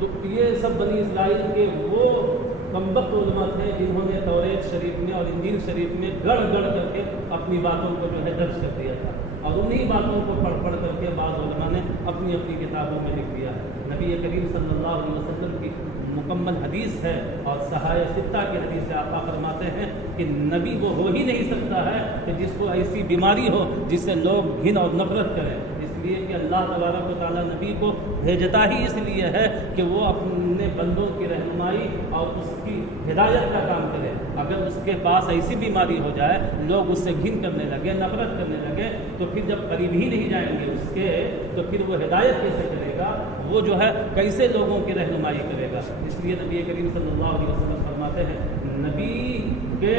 تو یہ سب بنی اسرائیل کے وہ کمبخت علماء تھے جنہوں نے توریت شریف میں اور انجیل شریف میں گڑھ گڑھ کر کے اپنی باتوں کو جو ہے درج کر دیا تھا، اور انہی باتوں کو پڑھ کر کے بعض علماء نے اپنی اپنی کتابوں میں لکھ دیا ہے۔ نبی کریم صلی اللہ علیہ وسلم کی مکمل حدیث ہے، اور صحائح ستہ کی حدیث سے آقا فرماتے ہیں کہ نبی وہ ہو ہی نہیں سکتا ہے کہ جس کو ایسی بیماری ہو جس سے لوگ گھن اور نفرت کریں، اس لیے کہ اللہ تبارک و تعالیٰ نبی کو بھیجتا ہی اس لیے ہے کہ وہ اپنے بندوں کی رہنمائی اور اس کی ہدایت کا کام کرے۔ اگر اس کے پاس ایسی بیماری ہو جائے، لوگ اس سے گھن کرنے لگے، نفرت کرنے لگے، تو پھر جب قریب ہی نہیں جائیں گے اس کے، تو پھر وہ ہدایت کیسے کرے گا؟ وہ جو ہے کیسے لوگوں کی رہنمائی کرے گا؟ اس لیے نبی کریم صلی اللہ علیہ وسلم فرماتے ہیں نبی کے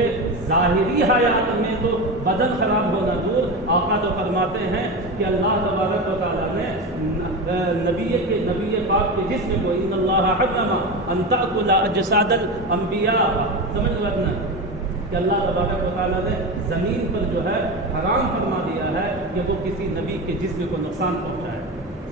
ظاہری حیات میں تو بدن خراب ہونا دور، آقا تو فرماتے ہیں کہ اللہ تبارک و تعالیٰ نے نبی پاک کے جسم کو ان اللہ حرم ان تأکل اجساد الانبیاء، سمجھ لگنا کہ اللہ تبارک و تعالیٰ نے زمین پر جو ہے حرام فرما دیا ہے کہ وہ کسی نبی کے جسم کو نقصان پہنچائے۔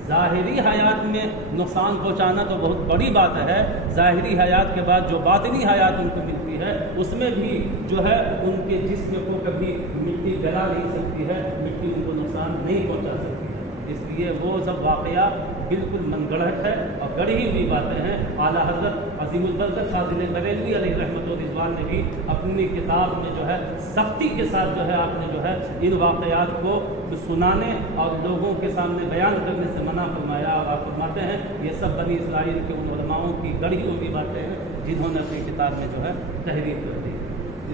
ظاہری حیات میں نقصان پہنچانا تو بہت بڑی بات ہے، ظاہری حیات کے بعد جو باطنی حیات ان کو ملتی ہے اس میں بھی جو ہے ان کے جسم کو کبھی مٹی گلا نہیں سکتی ہے، مٹی ان کو نقصان نہیں پہنچا سکتی ہے۔ اس لیے وہ سب واقعہ بالکل من گڑھٹ ہے اور گڑھی ہوئی باتیں ہیں۔ اعلیٰ حضرت عظیم البرکت شاذلی بریلوی علیہ رحمۃ و رضوان نے بھی اپنی کتاب میں جو ہے سختی کے ساتھ جو ہے آپ نے جو ہے ان واقعات کو سنانے اور لوگوں کے سامنے بیان کرنے سے منع فرمایا، اور آپ فرماتے ہیں یہ سب بنی اسرائیل کے ان علماؤں کی گڑھی ہوئی باتیں ہیں جنہوں نے اپنی کتاب میں جو ہے تحریر کر دی۔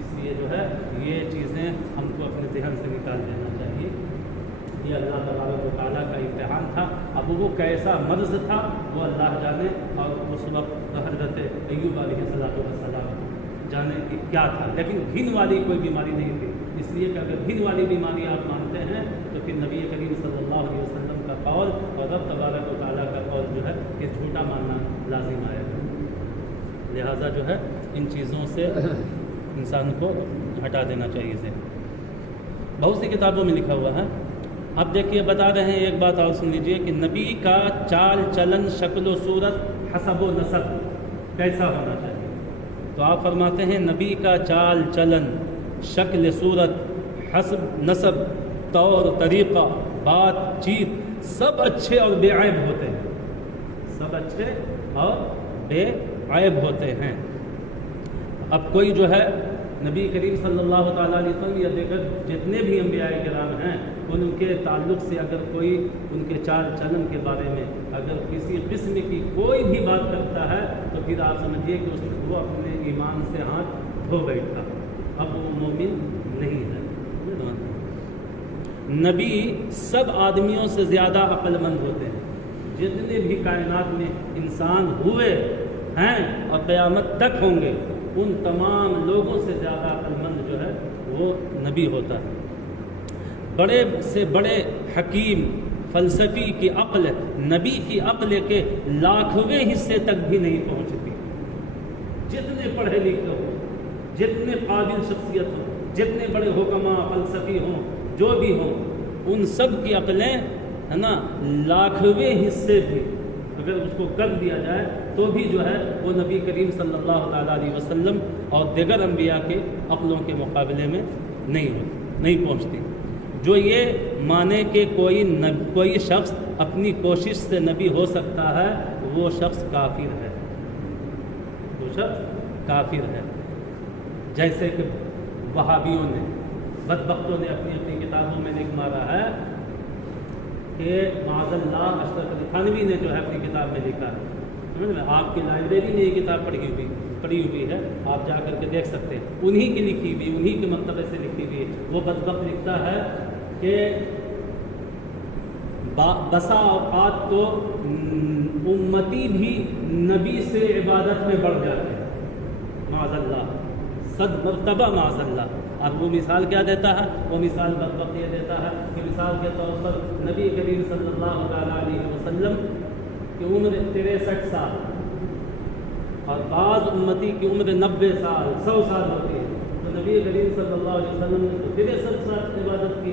اس لیے جو ہے یہ چیزیں ہم کو اپنے ذہن سے نکال دینا چاہیے۔ یہ اللہ تبارک و تعالیٰ کا امتحان تھا، اب وہ کیسا مرض تھا وہ اللہ جانے، اور اس وقت حضرت ایوب علیہ السلام جانے کہ کیا تھا، لیکن گھن والی کوئی بیماری نہیں تھی۔ اس لیے کہ اگر گھن والی بیماری آپ مانتے ہیں تو پھر نبی کریم صلی اللہ علیہ وسلم کا قول اور رب تبارک و تعالیٰ کا قول جو ہے یہ جھوٹا ماننا لازم آئے گا۔ لہٰذا جو ہے ان چیزوں سے انسان کو ہٹا دینا چاہیے اسے۔ بہت سی کتابوں میں لکھا ہوا ہے۔ اب دیکھیے بتا رہے ہیں، ایک بات اور سن لیجئے کہ نبی کا چال چلن، شکل و صورت، حسب و نسب کیسا ہونا چاہیے؟ تو آپ فرماتے ہیں نبی کا چال چلن، شکل صورت، حسب نسب، طور طریقہ، بات چیت سب اچھے اور بے عیب ہوتے ہیں، سب اچھے اور بے عیب ہوتے ہیں۔ اب کوئی جو ہے نبی کریم صلی اللہ تعالیٰ علیہ وسلم یا دیگر جتنے بھی انبیاء کرام ہیں ان کے تعلق سے اگر کوئی ان کے چال چلن کے بارے میں اگر کسی قسم کی کوئی بھی بات کرتا ہے تو پھر آپ سمجھیے کہ وہ اپنے ایمان سے ہاتھ دھو بیٹھتا، اب وہ مومن نہیں ہے۔ نبی سب آدمیوں سے زیادہ عقل مند ہوتے ہیں، جتنے بھی کائنات میں انسان ہوئے ہیں اور قیامت تک ہوں گے ان تمام لوگوں سے زیادہ عقل مند جو ہے وہ نبی ہوتا ہے۔ بڑے سے بڑے حکیم فلسفی کی عقل نبی کی عقل کے لاکھویں حصے تک بھی نہیں پہنچتی۔ جتنے پڑھے لکھے ہوں، جتنے قابل شخصیت ہوں، جتنے بڑے حکماء فلسفی ہوں، جو بھی ہوں، ان سب کی عقلیں ہے نا لاکھویں حصے بھی اگر اس کو کر دیا جائے تو بھی جو ہے وہ نبی کریم صلی اللہ تعالیٰ علیہ وسلم اور دیگر انبیاء کے عقلوں کے مقابلے میں نہیں پہنچتی۔ جو یہ مانے کہ کوئی شخص اپنی کوشش سے نبی ہو سکتا ہے وہ شخص کافر ہے، وہ شخص کافر ہے۔ جیسے کہ وہابیوں نے، بدبختوں نے اپنی اپنی کتابوں میں لکھ مارا ہے کہ معاذ اللہ اشرف علی تھانوی نے جو ہے اپنی کتاب میں لکھا ہے، آپ کی لائبریری میں یہ کتاب پڑھی ہوئی ہے، آپ جا کر کے دیکھ سکتے ہیں، انہی کی لکھی ہوئی، انہی کے مکتبے سے لکھی ہوئی ہے۔ وہ بدبخت لکھتا ہے کہ بسا اوقات تو امتی بھی نبی سے عبادت میں بڑھ جاتے ہیں، معاذ اللہ، 100 مرتبہ معاذ اللہ۔ اب وہ مثال کیا دیتا ہے؟ وہ مثال بدبخت یہ دیتا ہے کہ مثال کے طور پر نبی کریم صلی اللہ تعالیٰ علیہ وسلم کی عمر 63 سال اور بعض امتی کی عمر 90 سال 100 سال ہوتی ہے، تو نبی کریم صلی اللہ علیہ وسلم نے تو 63 سال عبادت کی،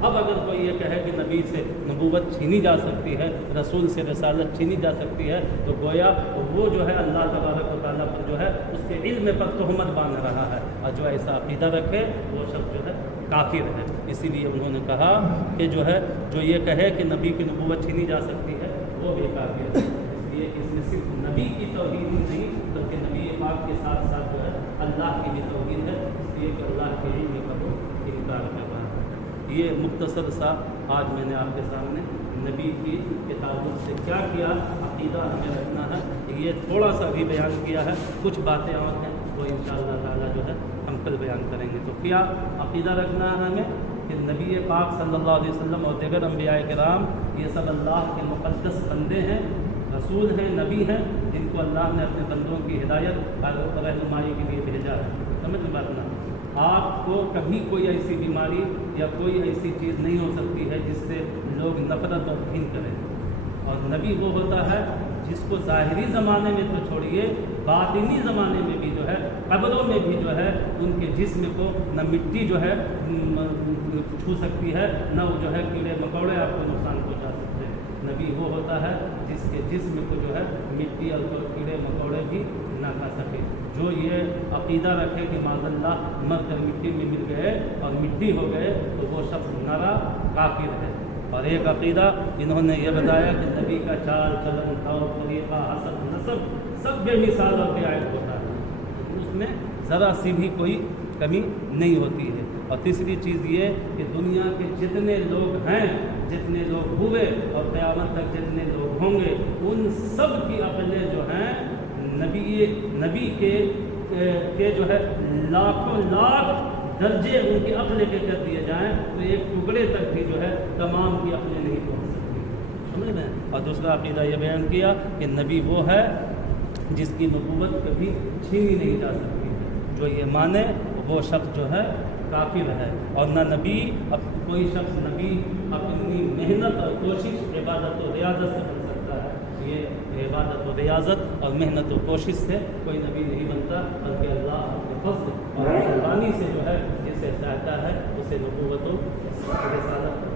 اب اگر کوئی یہ کہے کہ نبی سے نبوت چھینی جا سکتی ہے، رسول سے رسالت چھینی جا سکتی ہے، تو گویا وہ جو ہے اللہ تبارک و تعالیٰ پر جو ہے اس کے علم پر تہمت باندھ رہا ہے، اور جو ایسا عقیدہ رکھے وہ شخص جو ہے کافر ہے۔ اسی لیے انہوں نے کہا کہ جو ہے جو یہ کہے کہ نبی کی نبوت چھینی جا سکتی ہے وہ بھی کافر ہے، اس لیے اس میں صرف نبی کی توحید ہی نہیں بلکہ نبی پاک کے ساتھ ساتھ جو ہے اللہ کی بھی توحید ہے، اس لیے کہ اللہ کے علم کا وہ انکار کر رہا ہے۔ یہ مختصر سا آج میں نے آپ کے سامنے نبی کی کتابوں سے کیا کیا عقیدہ ہمیں رکھنا ہے یہ تھوڑا سا بھی بیان کیا ہے، کچھ باتیں اور ہیں وہ انشاءاللہ تعالیٰ جو ہے ہم کل بیان کریں گے۔ تو کیا عقیدہ رکھنا ہے ہمیں کہ نبی پاک صلی اللہ علیہ وسلم اور دیگر انبیاء کرام یہ سب اللہ کے مقدس بندے ہیں، رسول ہیں، نبی ہیں، جن کو اللہ نے اپنے بندوں کی ہدایت اور رہنمائی کے لیے بھیجا ہے۔ سمجھ میں بات نا؟ آپ کو کبھی کوئی ایسی بیماری یا کوئی ایسی چیز نہیں ہو سکتی ہے جس سے لوگ نفرت اور گھن کریں، اور نبی وہ ہوتا ہے جس کو ظاہری زمانے میں تو چھوڑیے باطنی زمانے میں بھی جو ہے قبروں میں بھی جو ہے ان کے جسم کو نہ مٹی جو ہے چھو سکتی ہے، نہ وہ جو ہے کیڑے مکوڑے آپ کو نقصان پہنچا سکتے ہیں۔ نبی وہ ہوتا ہے جس کے جسم کو جو ہے مٹی اور کیڑے مکوڑے بھی نہ کھا سکے۔ جو یہ عقیدہ رکھے کہ معاذ اللہ مر کر مٹی میں مل گئے اور مٹی ہو گئے تو وہ شخص نارا کافر ہے۔ اور ایک عقیدہ انہوں نے یہ بتایا کہ نبی کا چال چلن طور طریقہ حسب نسب سب بے مثال اور بے عیب ہوتا ہے، اس میں ذرا سی بھی کوئی کمی نہیں ہوتی ہے۔ اور تیسری چیز یہ کہ دنیا کے جتنے لوگ ہیں، جتنے لوگ ہوئے اور قیامت تک جتنے لوگ ہوں گے، ان سب کی عقلیں جو ہیں نبی کے جو ہے لاکھوں لاکھ درجے ان کی عقل کے کر دیے جائیں تو ایک ٹکڑے تک بھی جو ہے تمام کی عقلیں نہیں پہنچ سکتی، سمجھ میں؟ اور دوسرا عقیدہ یہ بیان کیا کہ نبی وہ ہے جس کی نبوت کبھی چھینی نہیں جا سکتی، جو یہ مانے وہ شخص جو ہے کافر ہے۔ اور نہ نبی کوئی شخص نبی اپنی محنت اور کوشش عبادت و ریاضت سے بن سکتا ہے، یہ عبادت و ریاضت اور محنت و کوشش سے کوئی نبی نہیں بنتا، بلکہ اللہ اپنے فضل اور مہربانی سے جو ہے جسے چاہتا ہے اسے نبوت و رسالت